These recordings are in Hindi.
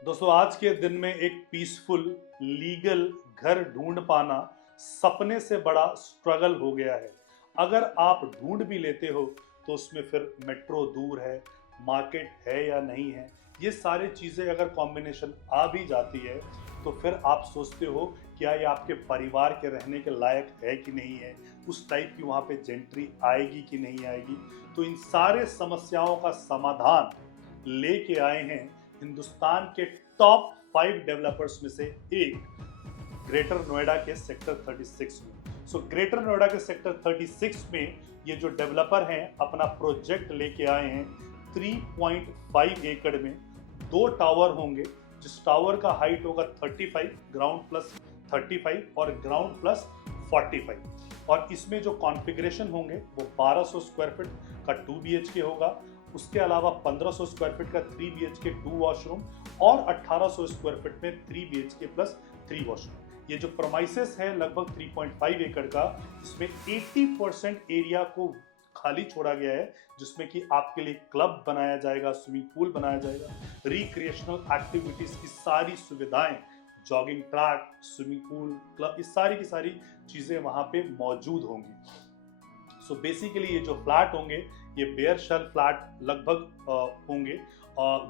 दोस्तों आज के दिन में एक पीसफुल लीगल घर ढूंढ पाना सपने से बड़ा स्ट्रगल हो गया है। अगर आप ढूंढ भी लेते हो तो उसमें फिर मेट्रो दूर है, मार्केट है या नहीं है, ये सारी चीज़ें अगर कॉम्बिनेशन आ भी जाती है तो फिर आप सोचते हो क्या ये आपके परिवार के रहने के लायक है कि नहीं है, उस टाइप की वहाँ पे जेंट्री आएगी कि नहीं आएगी। तो इन सारे समस्याओं का समाधान लेके आए हैं हिंदुस्तान के टॉप 5 डेवलपर्स में से एक, ग्रेटर नोएडा के सेक्टर 36 में। ग्रेटर नोएडा के सेक्टर 36 में ये जो डेवलपर हैं अपना प्रोजेक्ट लेके आए हैं 3.5 एकड़ में। 2 टावर होंगे, जिस टावर का हाइट होगा 35, ग्राउंड प्लस 35 और ग्राउंड प्लस 45। और इसमें जो कॉन्फ़िगरेशन होंगे वो 1200 स्क्वायर फीट का 2 BHK होगा, उसके अलावा 1500 स्क्वायर फीट का 3 BHK 2 वॉशरूम और 1800 स्क्वायर फीट में 3 BHK प्लस 3 वॉशरूम। ये जो प्रमाइसेस है लगभग 3.5 एकड़ का, इसमें 80% एरिया को खाली छोड़ा गया है, जिसमें कि आपके लिए क्लब बनाया जाएगा, स्विमिंग पूल बनाया जाएगा, रिक्रिएशनल एक्टिविटीज की सारी सुविधाएं, jogging track, swimming pool, club, इस सारी की सारी चीजें वहां पे मौजूद होंगी। बेसिकली ये जो फ्लैट होंगे ये बेयर शेल फ्लैट लगभग होंगे।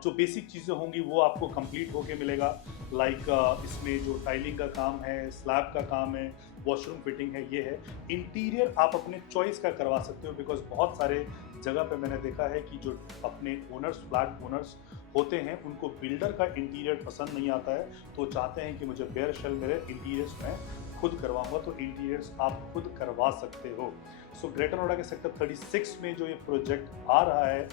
जो बेसिक चीज़ें होंगी वो आपको कंप्लीट होके मिलेगा, लाइक इसमें जो टाइलिंग का काम है, स्लैब का काम है, वॉशरूम फिटिंग है, ये है। इंटीरियर आप अपने चॉइस का करवा सकते हो, बिकॉज बहुत सारे जगह पे मैंने देखा है कि जो अपने ओनर्स, फ्लैट ओनर्स होते हैं, उनको बिल्डर का इंटीरियर पसंद नहीं आता है, तो चाहते हैं कि मुझे बेयर शेल मेरे इंटीरियर्स में खुद करवाऊंगा, तो इंटीरियर्स आप खुद करवा सकते हो। ग्रेटर नोएडा के सेक्टर 36 में जो ये प्रोजेक्ट आ रहा है,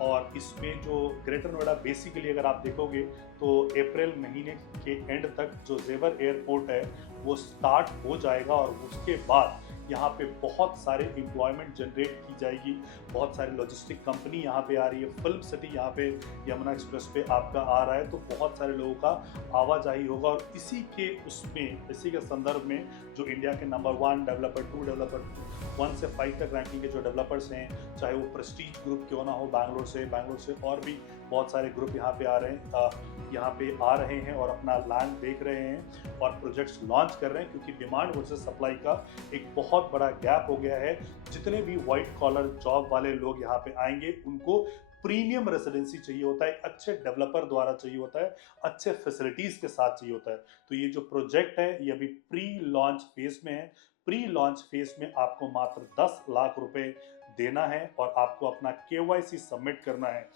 और इसमें जो ग्रेटर नोएडा बेसिकली अगर आप देखोगे तो अप्रैल महीने के एंड तक जो जेवर एयरपोर्ट है वो स्टार्ट हो जाएगा, और उसके बाद यहाँ पे बहुत सारे एम्प्लॉयमेंट जनरेट की जाएगी। बहुत सारी लॉजिस्टिक कंपनी यहाँ पे आ रही है, फिल्म सिटी यहाँ पे यमुना एक्सप्रेस पे आपका आ रहा है, तो बहुत सारे लोगों का आवाजाही होगा। और इसी के संदर्भ में जो इंडिया के नंबर 1 डेवलपर, 2 डेवलपर, 1 से 5 तक रैंकिंग के जो डेवलपर्स हैं, चाहे वो प्रेस्टीज ग्रुप क्यों ना हो, बैंगलोर से और भी बहुत सारे ग्रुप यहाँ पे आ रहे हैं और अपना लैंड देख रहे हैं और प्रोजेक्ट्स लॉन्च कर रहे हैं, क्योंकि डिमांड वर्सेस सप्लाई का एक बहुत बड़ा गैप हो गया है। जितने भी व्हाइट कॉलर जॉब वाले लोग यहाँ पे आएंगे उनको प्रीमियम रेसिडेंसी चाहिए होता है, अच्छे डेवलपर द्वारा चाहिए होता है, अच्छे फैसिलिटीज के साथ चाहिए होता है। तो ये जो प्रोजेक्ट है ये अभी प्री लॉन्च फेज में है। प्री लॉन्च फेज में आपको मात्र 10 लाख रुपए देना है और आपको अपना KYC सबमिट करना है।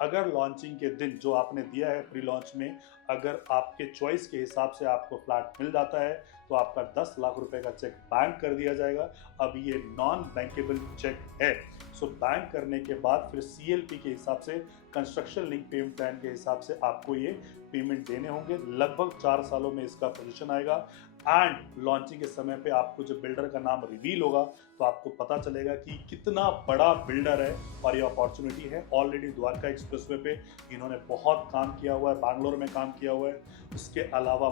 अगर लॉन्चिंग के दिन जो आपने दिया है प्री लॉन्च में, अगर आपके चॉइस के हिसाब से आपको फ्लैट मिल जाता है तो आपका 10 लाख रुपए का चेक बैंक कर दिया जाएगा। अब ये नॉन बैंकेबल चेक है, बैंक करने के बाद फिर CLP के हिसाब से, कंस्ट्रक्शन लिंक पेमेंट प्लान के हिसाब से आपको ये पेमेंट देने होंगे। लगभग 4 सालों में इसका पोजीशन आएगा, एंड लॉन्चिंग के समय पे आपको जो बिल्डर का नाम रिवील होगा तो आपको पता चलेगा कि कितना बड़ा बिल्डर है और ये अपॉर्चुनिटी है। ऑलरेडी द्वारका एक्सप्रेसवे पे इन्होंने बहुत काम किया हुआ है, बैंगलोर में काम किया हुआ है, उसके अलावा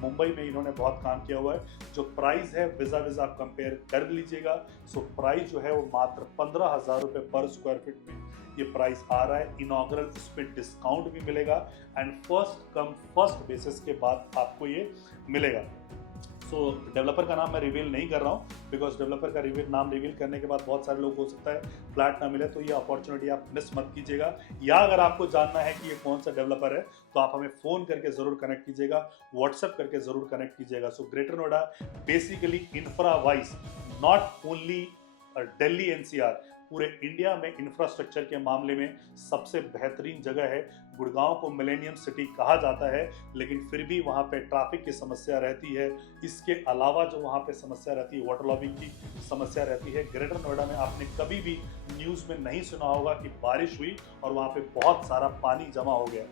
मुंबई में इन्होंने बहुत काम किया हुआ है। जो प्राइस है विजा आप कंपेयर कर लीजिएगा। प्राइस जो है वो मात्र 15,000 रुपये पर स्क्वायर फीट में ये प्राइस आ रहा है। इनॉग्रल इस पर डिस्काउंट भी मिलेगा, and first come first basis के बाद आपको ये मिलेगा। डेवलपर का नाम मैं रिवील नहीं कर रहा हूँ, बिकॉज डेवलपर का नाम रिवील करने के बाद बहुत सारे लोग हो सकता है फ्लैट ना मिले, तो ये अपॉर्चुनिटी आप मिस मत कीजिएगा। या अगर आपको जानना है कि ये कौन सा डेवलपर है तो आप हमें फ़ोन करके ज़रूर कनेक्ट कीजिएगा, व्हाट्सएप करके ज़रूर कनेक्ट कीजिएगा। Greater Noida basically infra wise not only Delhi NCR, पूरे इंडिया में इंफ्रास्ट्रक्चर के मामले में सबसे बेहतरीन जगह है। गुड़गांव को मिलेनियम सिटी कहा जाता है, लेकिन फिर भी वहाँ पे ट्रैफिक की समस्या रहती है। इसके अलावा जो वहाँ पे समस्या रहती है, वाटर लॉबिंग की समस्या रहती है। ग्रेटर नोएडा में आपने कभी भी न्यूज़ में नहीं सुना होगा कि बारिश हुई और वहाँ पे बहुत सारा पानी जमा हो गया।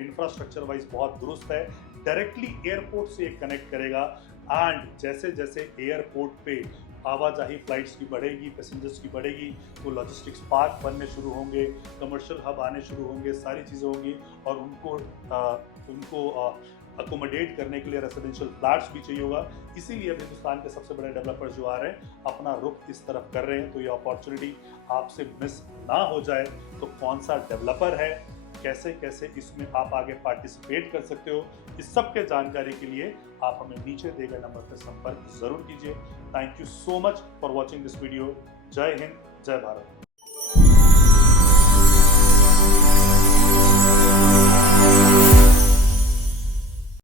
इंफ्रास्ट्रक्चर वाइज बहुत दुरुस्त है, डायरेक्टली एयरपोर्ट से कनेक्ट करेगा। एंड जैसे जैसे एयरपोर्ट पे आवाजाही फ्लाइट्स की बढ़ेगी, पैसेंजर्स की बढ़ेगी, तो लॉजिस्टिक्स पार्क बनने शुरू होंगे, कमर्शियल हब आने शुरू होंगे, सारी चीज़ें होंगी, और उनको अकोमोडेट करने के लिए रेसिडेंशियल फ्लैट्स भी चाहिए होगा। इसीलिए अब हिंदुस्तान के सबसे बड़े डेवलपर्स जो आ रहे हैं अपना रुख इस तरफ कर रहे हैं। तो ये अपॉर्चुनिटी आपसे मिस ना हो जाए। तो कौन सा डेवलपर है कैसे कैसे इसमें आप आगे पार्टिसिपेट कर सकते हो, इस सब के जानकारी के लिए आप हमें नीचे दिए गए नंबर पर संपर्क जरूर कीजिए। Thank you so much for watching this video. जय हिंद, जय भारत।